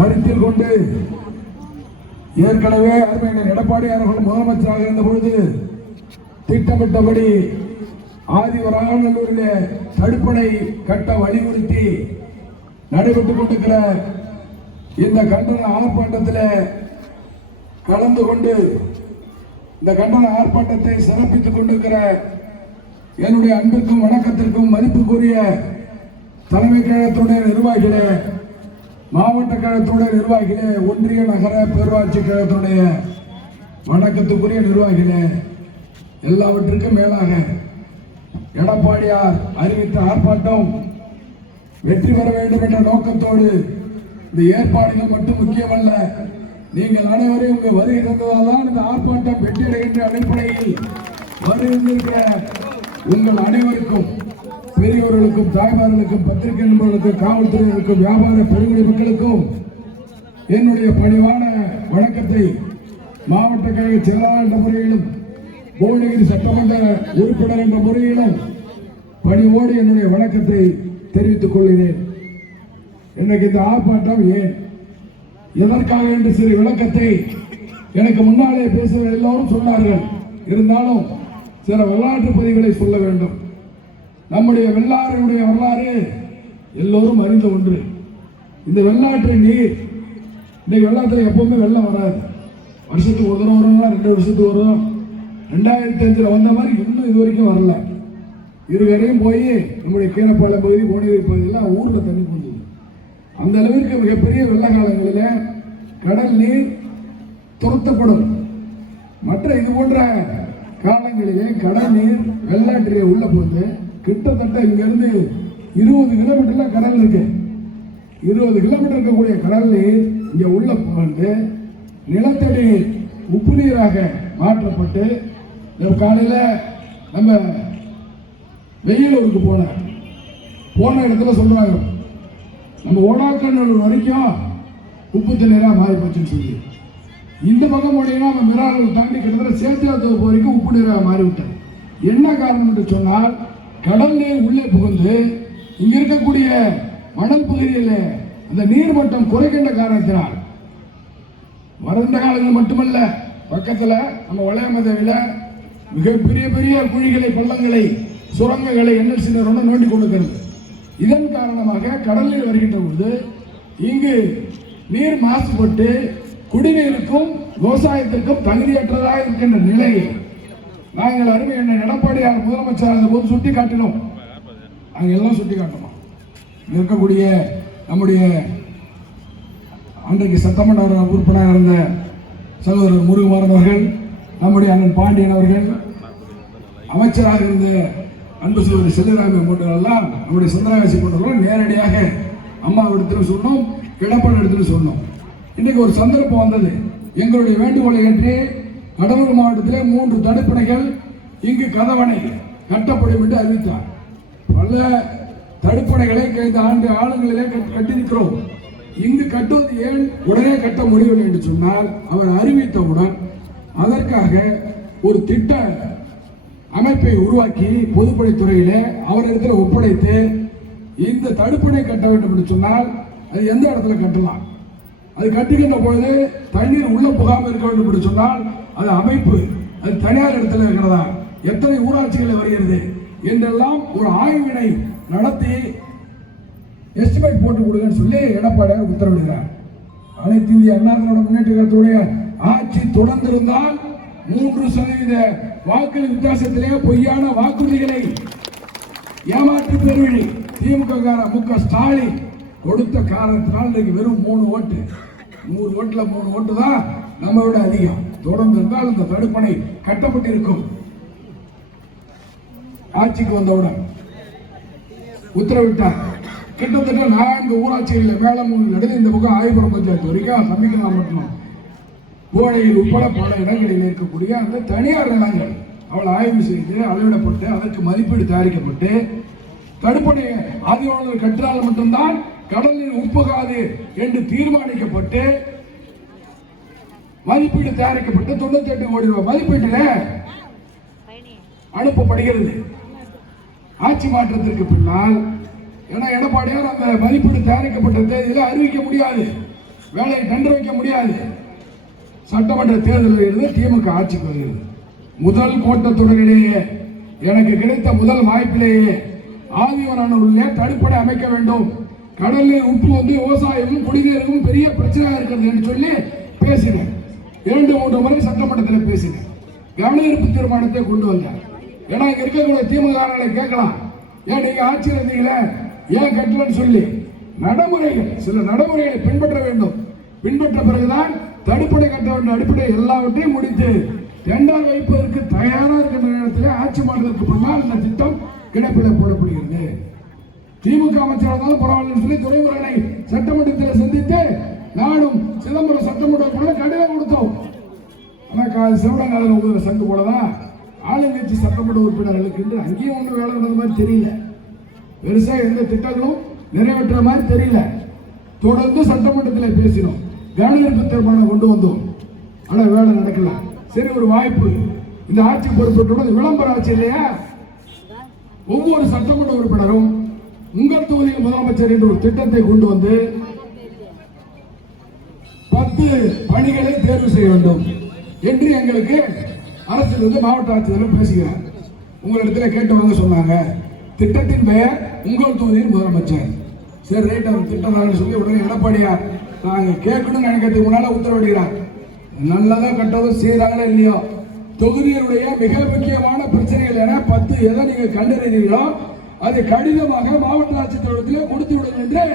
கருத்தில் கொண்டு ஏற்கனவே அருமையினர் எடப்பாடி அவர்கள் முதலமைச்சராக இருந்த பொழுது திட்டமிட்டபடி ஆதிவராகநல்லூரிலே தடுப்பணை கட்ட வலியுறுத்தி நடைபெற்றுக் கொண்டிருக்கிற இந்த கண்டன ஆர்ப்பாட்டத்தில் கலந்து கொண்டு இந்த கண்டன ஆர்ப்பாட்டத்தை சிறப்பித்துக் கொண்டிருக்கிற என்னுடைய அன்பிற்கும் வணக்கத்திற்கும் மதிப்புக்குரிய தலைமை கழகத்துடைய நிர்வாகிகளே மாவட்ட கழகத்துடைய நிர்வாகிகளே ஒன்றிய நகர பேரூராட்சி கழகத்துடைய வணக்கத்துக்குரிய நிர்வாகிகளே எல்லாவற்றுக்கும் மேலாக எடப்பாடியார் அறிவித்த ஆர்ப்பாட்டம் வெற்றி பெற வேண்டும் என்ற நோக்கத்தோடு இந்த ஏற்பாடுகள் மட்டும் முக்கியமல்ல. நீங்கள் அனைவரையும் உங்கள் வருகை தந்ததால் தான் இந்த ஆர்ப்பாட்டம் வெற்றியடைகின்ற அடிப்படையில் வருகின்ற உங்கள் அனைவருக்கும் பெரியவர்களுக்கும் தாய்மார்களுக்கும் பத்திரிகை நண்பர்களுக்கும் காவல்துறையினருக்கும் வியாபார பெருங்குடி மக்களுக்கும் என்னுடைய பணிவான வணக்கத்தை மாவட்ட கழக செயலாளர் என்ற முறையிலும் புவனகிரி சட்டமன்ற உறுப்பினர் என்ற முறையிலும் பணிவோடு என்னுடைய வணக்கத்தை தெரிவித்துக் கொள்கிறேன். இன்றைக்கு இந்த ஆர்ப்பாட்டம் ஏன்? எதற்காக என்று சிறு விளக்கத்தை எனக்கு முன்னாலே பேசுகிற எல்லோரும் சொன்னார்கள். இருந்தாலும் சில வரலாற்று பதிவுகளை சொல்ல வேண்டும். நம்முடைய வெள்ளாறுடைய வரலாறு எல்லோரும் அறிந்த ஒன்று. இந்த வெள்ளாற்று நீர். இன்னைக்கு வெள்ளாற்றில் எப்பவுமே வெள்ளம் வராது. வருஷத்துக்கு ஒரு தரம் வரும்னா ரெண்டு வருஷத்துக்கு வரும் ரெண்டாயிரத்தி அஞ்சில் வந்த மாதிரி இன்னும் இது வரைக்கும் வரல. இதுவரையும் போய் நம்முடைய கீழப்பாளையம் பகுதி கோடிவேரி பகுதியெல்லாம் ஊரில் தண்ணி போகுது அந்த அளவிற்கு மிகப்பெரிய வெள்ள காலங்களில் கடல் நீர் துரத்தப்படும். மற்ற இது போன்ற காலங்களிலே கடல் நீர் வெள்ளாற்றிலே உள்ள போது கிட்டத்தட்ட இங்கிருந்து இருபது கிலோமீட்டர்ல கடல் இருக்கு. இருபது கிலோமீட்டர் இருக்கக்கூடிய கடல் இங்கே இங்க உள்ள புகழ்ந்து நிலத்தடி உப்பு நீராக மாற்றப்பட்டு இந்த காலையில நம்ம வெயிலூருக்கு போனேன் போன இடத்துல சொல்றாங்க. நம்ம ஓடாக்கண்ணூர் வரைக்கும் உப்பு தண்ணீராக மாறி போச்சுன்னு சொல்லி. இந்த பக்கம் போனீங்கன்னா நம்ம மிரார்கள் தாண்டி கிட்டத்தட்ட சேத்தியாத்தோப்பு வரைக்கும் உப்பு நீராக மாறிவிட்டது. என்ன காரணம் என்று சொன்னால் கடல் நீர் உள்ளே புகுந்து இங்க இருக்கக்கூடிய மணல் பகுதியில் அந்த நீர்மட்டம் குறைக்கின்ற காரணத்தினால் வறண்ட காலங்கள் மட்டுமல்ல பக்கத்தில் நம்ம வளையமதவியில் மிகப்பெரிய பெரிய குழிகளை பள்ளங்களை சுரங்கங்களை என்எல்சி நிறுவனம் நோண்டி கொடுக்கிறது இதன் காரணமாக கடல் நீர் வருகின்ற பொழுது இங்கு நீர் மாசுபட்டு குடிநீருக்கும் விவசாயத்திற்கும் தகுதியற்றதாக இருக்கின்ற நிலையில் நாங்கள் அருமை என்ன எடப்பாடியார் முதலமைச்சர் போது சுட்டி காட்டினோம். நாங்கள் எல்லாம் சுட்டி காட்டணும் இருக்கக்கூடிய நம்முடைய அன்றைக்கு சட்டமன்ற உறுப்பினராக இருந்த சகோதரர் முருகுமாரன் அவர்கள் நம்முடைய அண்ணன் பாண்டியன் அவர்கள் அமைச்சராக இருந்த அன்பு சகோதரி செல்லுராமன் போன்றவர்கள்லாம் நம்முடைய சுந்தரகாசி போன்றவர்கள் நேரடியாக அம்மாவிடத்தில் சொன்னோம் கிடப்பாடு இடத்துல சொன்னோம். இன்றைக்கு ஒரு சந்தர்ப்பம் வந்தது. எங்களுடைய வேண்டுகோளை ஏற்று கடலூர் மாவட்டத்திலே மூன்று தடுப்பணைகள் இங்கு கதவணை கட்டப்படும் என்று அறிவித்தார். பல தடுப்பணைகளை இந்த ஆண்டு ஆளுங்களிலே கட்டியிருக்கிறோம். இங்கு கட்டுவது ஏன் உடனே கட்ட முடியவில்லை என்று சொன்னால் அவர் அறிவித்தவுடன் அதற்காக ஒரு திட்ட அமைப்பை உருவாக்கி பொதுப்பணித்துறையிலே அவரிடத்தில் ஒப்படைத்து இந்த தடுப்பணை கட்ட வேண்டும் என்று சொன்னால் அது எந்த இடத்துல கட்டலாம்? அது கட்டுகின்ற பொழுது தண்ணீர் உள்ள புகாமல் இருக்க வேண்டும் என்று சொன்னால் அது அமைப்பு அது தனியார் இடத்துல இருக்கிறதா? எத்தனை ஊராட்சிகளில் வருகிறது? என்றெல்லாம் ஒரு ஆய்வினை நடத்தி எஸ்டிமேட் போட்டு கொடுங்கன்னு சொல்லி எடப்பாடியார் உத்தரவிடுகிறார். அனைத்து இந்திய அண்ணா திராவிட முன்னேற்ற கழகத்துடைய ஆட்சி தொடர்ந்திருந்தால் மூன்று சதவீத வாக்குகள் வித்தியாசத்திலே பொய்யான வாக்குறுதிகளை ஏமாற்று பெருவழி திமுக மு க ஸ்டாலின் கொடுத்த காரணத்தினால் இன்னைக்கு வெறும் மூணு ஓட்டு. நூறு ஓட்டுல மூணு ஓட்டு தான் நம்மளோட அதிகம். தொடர்ந்து இருந்தால் இந்த தடுப்பணை கட்டப்பட்டிருக்கும். ஆட்சிக்கு வந்தவுடன் உத்தரவிட்டார். கிட்டத்தட்ட நான்கு ஊராட்சிகளில் மேலமூர் நடந்து இந்த பக்கம் ஆயுபுரம் பஞ்சாயத்து வரைக்கும் சமிக்கலாம் மட்டும் கோடையில் உட்பட பல இடங்களில் இருக்கக்கூடிய அந்த தனியார் நிலங்கள். அவள் ஆய்வு செய்து அளவிடப்பட்டு அதற்கு மதிப்பீடு தயாரிக்கப்பட்டு தடுப்பணை ஆதிவாளர் கற்றால் மட்டும்தான் கடலில் உப்புகாது என்று தீர்மானிக்கப்பட்டு மதிப்பீடு தயாரிக்கப்பட்டு தொண்ணூத்தி எட்டு கோடி ரூபாய் மதிப்பீட்டில் அனுப்பப்படுகிறது. ஆட்சி மாற்றத்திற்கு பின்னால் ஏன்னா எடப்பாடியார் அந்த மதிப்பீடு தயாரிக்கப்பட்ட தேதியில் அறிவிக்க முடியாது. வேலையை கண்டு வைக்க முடியாது. சட்டமன்ற தேர்தலில் இருந்து திமுக ஆட்சிக்கு வருகிறது. முதல் கூட்டத்தொடரிலேயே எனக்கு கிடைத்த முதல் வாய்ப்பிலேயே ஆதிவரானூரிலே தடுப்படை அமைக்க வேண்டும். கடலில் உப்பு வந்து விவசாயமும் குடிநீருக்கும் பெரிய பிரச்சனையாக இருக்கிறது என்று சொல்லி பேசினேன். இரண்டு மூன்று முறை சட்டமன்றத்தில் பேசினேன். கவனஈர்ப்பு தீர்மானத்தை கொண்டு வந்தேன் ஏன்னா இங்க இருக்கக்கூடிய திமுக கேட்கலாம். ஏன் நீங்க ஆட்சியில் இருந்தீங்களே? ஏன் கட்டலன்னு சொல்லி. நடைமுறைகள் சில நடைமுறைகளை பின்பற்ற வேண்டும். பின்பற்ற பிறகுதான் தடுப்படை கட்ட வேண்டிய அடிப்படை எல்லாவற்றையும் முடித்து டெண்டர் வைப்பதற்கு தயாராக இருக்கின்ற நேரத்தில் ஆட்சி மாற்றத்திற்கு பின்னால் இந்த திட்டம் கிடப்பில போடப்படுகிறது. திமுக அமைச்சராக இருந்தாலும் பரவாயில்லைன்னு சொல்லி துறைமுருகனை சட்டமன்றத்தில் சந்தித்து நானும் சிதம்பரம் சட்டமன்ற கூட கடிதம் கொடுத்தோம். ஆனால் கா- சிவலகாலையில் உங்களை சங்கம் சங்கு போலதான் ஆளுங்கட்சி சட்டமன்ற உறுப்பினர்களுக்கு என்று அங்கேயும் ஒன்றும் வேலை நடந்த மாதிரி தெரியல. பெருசா எந்த திட்டங்களும் நிறைவேற்ற மாதிரி தெரியல. தொடர்ந்து சட்டமன்றத்தில் பேசினோம். கவனஈர்ப்பு தீர்மானம் கொண்டு வந்தோம். ஆனால் வேலை நடக்கல. சரி ஒரு வாய்ப்பு. இந்த ஆட்சி பொறுப்பேற்றுள்ளது விளம்பர ஆட்சி இல்லையா? ஒவ்வொரு சட்டமன்ற உறுப்பினரும் உங்கள் தொகுதியில் முதலமைச்சர் என்ற ஒரு திட்டத்தை கொண்டு வந்து பத்து பணிகளை தேர்வு செய்ய வேண்டும் என்று எங்களுக்கு அரசிலிருந்து மாவட்ட ஆட்சியர்களும் பேசுகிறார். கேட்டு கேட்டவங்க சொன்னாங்க. திட்டத்தின் பெயர் உங்கள் தொகுதியின் முதலமைச்சர். சரி ரைட் அவர் திட்டம் சொல்லி உடனே எடப்பாடியார் நாங்கள் கேட்கணும்னு நினைக்கிறதுக்கு முன்னால் உத்தரவிடுகிறார். நல்லதாக கட்டதும் செய்யறாங்களோ இல்லையோ தொகுதியினுடைய மிக முக்கியமான பிரச்சனைகள் என பத்து எதை நீங்கள் கண்டறிந்தீங்களோ அது கடிதமாக மாவட்ட ஆட்சித்தலைவரத்திலே கொடுத்து விடுங்க என்று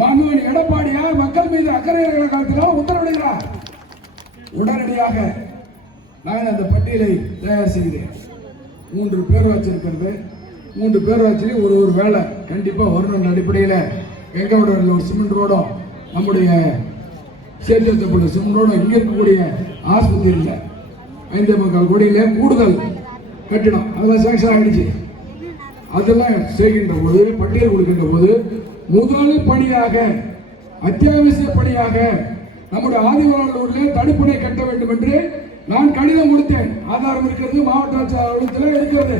மாண்புமணி எடப்பாடியார் மக்கள் மீது அக்கறை இருக்கிற காலத்தில் உத்தரவிடுகிறார். உடனடியாக நான் அந்த பட்டியலை தயார் செய்கிறேன். மூன்று பேரூராட்சி இருக்கிறது. மூன்று பேரூராட்சியிலையும் ஒரு ஒரு வேலை கண்டிப்பாக வரணும் அடிப்படையில் எங்களோட ஒரு சிமெண்ட் ரோடும் நம்முடைய சேர்த்தப்பட்ட சிமெண்ட் ரோடும் இங்கே இருக்கக்கூடிய ஆஸ்பத்திரியில் ஐந்து மக்கள் கோடியில் கூடுதல் கட்டிடம். அதெல்லாம் சேங்ஷன் ஆகிடுச்சு அதெல்லாம் செய்கின்ற போது பட்டியல் கொடுக்கின்ற போது முதல் பணியாக அத்தியாவசிய பணியாக நம்முடைய ஆதிவாளூரில் தடுப்பணை கட்ட வேண்டும் என்று நான் கடிதம் கொடுத்தேன். ஆதாரம் இருக்கிறது மாவட்ட ஆட்சியர் அலுவலகத்தில் இருக்கிறது.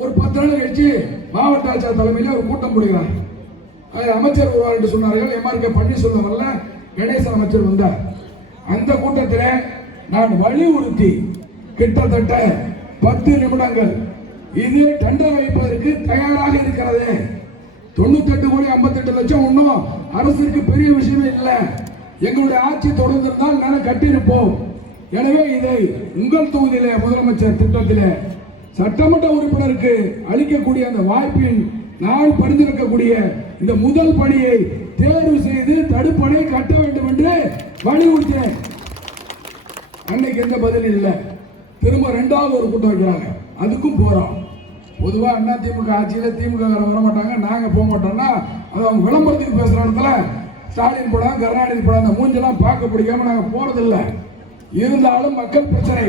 ஒரு பத்து நாள் கழிச்சு மாவட்ட ஆட்சியர் தலைமையில் ஒரு கூட்டம் போடுகிறார். அதில் அமைச்சர் வருவார் என்று சொன்னார்கள். எம்ஆர் கே பன்னீர்செல்வம் வரல கணேசன் அமைச்சர் வந்தார். அந்த கூட்டத்தில் நான் வலியுறுத்தி கிட்டத்தட்ட பத்து நிமிடங்கள். இது டெண்டர் வைப்பதற்கு தயாராக இருக்கிறது. தொண்ணூத்தெட்டு கோடி ஐம்பத்தெட்டு லட்சம் ஒன்றும் அரசுக்கு பெரிய விஷயமே இல்லை. எங்களுடைய ஆட்சி தொடர்ந்திருந்தால் நாங்கள் கட்டியிருப்போம். எனவே இதை உங்கள் தொகுதியில் முதலமைச்சர் திட்டத்தில் சட்டமன்ற உறுப்பினருக்கு அளிக்கக்கூடிய அந்த வாய்ப்பின் நான் பரிந்துரைக்கக்கூடிய இந்த முதல் பணியை தேர்வு செய்து தடுப்பணை கட்ட வேண்டும் என்று வலியுறுத்தினேன். அன்னைக்கு எந்த பதில் இல்லை. திரும்ப ரெண்டாவது ஒரு கூட்டம் வைக்கிறாங்க. அதுக்கும் போறோம். பொதுவாக அண்ணா திமுக ஆட்சியில் திமுக வர மாட்டாங்க நாங்கள் போக மாட்டோம்னா அது அவங்க விளம்பரத்துக்கு பேசுகிற இடத்துல ஸ்டாலின் படம் கருணாநிதி படம் அந்த மூஞ்செல்லாம் பார்க்க பிடிக்காம நாங்கள் போகிறதில்ல இருந்தாலும் மக்கள் பிரச்சனை.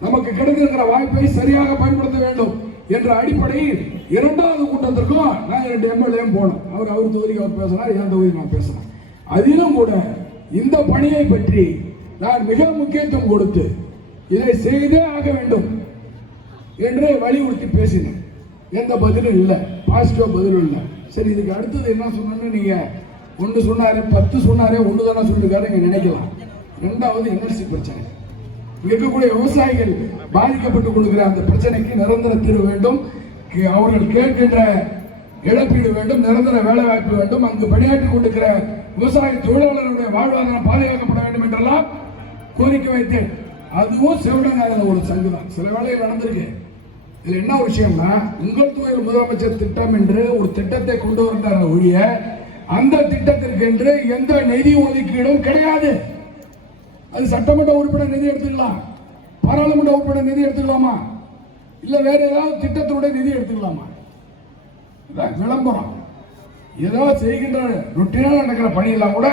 நமக்கு கிடைத்திருக்கிற வாய்ப்பை சரியாக பயன்படுத்த வேண்டும் என்ற அடிப்படையில் இரண்டாவது கூட்டத்திற்கும் நாங்கள் ரெண்டு எம்எல்ஏ போனோம். அவர் அவர் தொகுதிக்கு அவர் பேசுகிறார் என் தொகுதிக்கு நான் பேசுகிறேன் அதிலும் கூட இந்த பணியை பற்றி நான் மிக முக்கியத்துவம் கொடுத்து இதை செய்தே ஆக வேண்டும். என்று வலியுறுத்தி பேசினேன். எந்த பதிலும் இல்லை. பாசிட்டிவாக பதிலும் இல்லை. சரி இதுக்கு அடுத்தது என்ன சொன்னோன்னு நீங்கள் ஒன்று சொன்னார் பத்து சொன்னாரே ஒன்று தானே சொல்லிருக்காரு நீங்கள் நினைக்கலாம். ரெண்டாவது என்எல்சி பிரச்சனை. இருக்கக்கூடிய விவசாயிகள் பாதிக்கப்பட்டு கொடுக்குற அந்த பிரச்சனைக்கு நிரந்தர தீர்வு வேண்டும். கே- அவர்கள் கேட்கின்ற இழப்பீடு வேண்டும் நிரந்தர வேலை வாய்ப்பு வேண்டும். அங்கு பணியாற்றி கொண்டிருக்கிற விவசாய தொழிலாளர்களுடைய வாழ்வாதாரம் பாதுகாக்கப்பட வேண்டும் என்றெல்லாம் கோரிக்கை வைத்தேன். அதுவும் சிவகங்காயில் ஒரு சங்கு தான். சில வேலையில் நடந்திருக்கு. இதில் என்ன விஷயம்னா உங்கள் தொழில் முதலமைச்சர் திட்டம் என்று ஒரு திட்டத்தை கொண்டு வந்தார் ஒழிய அந்த திட்டத்திற்கு என்று எந்த நிதி ஒதுக்கீடும் கிடையாது. அது சட்டமன்ற உறுப்பினர் நிதி எடுத்துக்கலாம். பாராளுமன்ற உறுப்பினர் நிதி எடுத்துக்கலாமா? இல்லை வேற ஏதாவது திட்டத்தினுடைய நிதி எடுத்துக்கலாமா? இதான் விளம்பரம். ஏதோ செய்கின்ற ரொட்டீனாக நடக்கிற பணியெல்லாம் கூட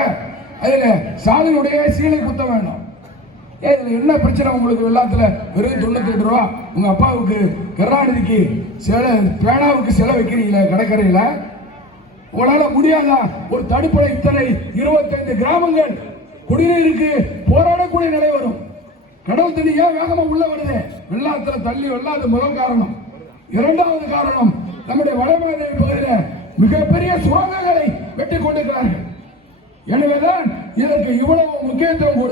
அதில் சாலினுடைய சீலை குத்த வேண்டும் ஏ இதில் என்ன பிரச்சனை உங்களுக்கு எல்லாத்தில்? வெறும் தொண்ணூத்தி எட்டு ரூபா. உங்க அப்பாவுக்கு கருணாநிதிக்கு சில பேனாவுக்கு சிலை வைக்கிறீங்களே கடற்கரையில? உங்களால் முடியாதா? ஒரு தடுப்பணை இத்தனை இருபத்தைந்து கிராமங்கள் குடிநீருக்கு போராடக்கூடிய நிலை வரும். கடல் தண்ணி ஏன் வேகமா உள்ள வருது? வெள்ளாத்துல தள்ளி வெள்ளாது முதல் காரணம். இரண்டாவது காரணம் நம்முடைய வடமாநில பகுதியில் மிகப்பெரிய சுரங்கங்களை வெட்டி கொண்டிருக்கிறார்கள். எனவேதான் இதற்கு இவ்வளவு முக்கியத்துவம்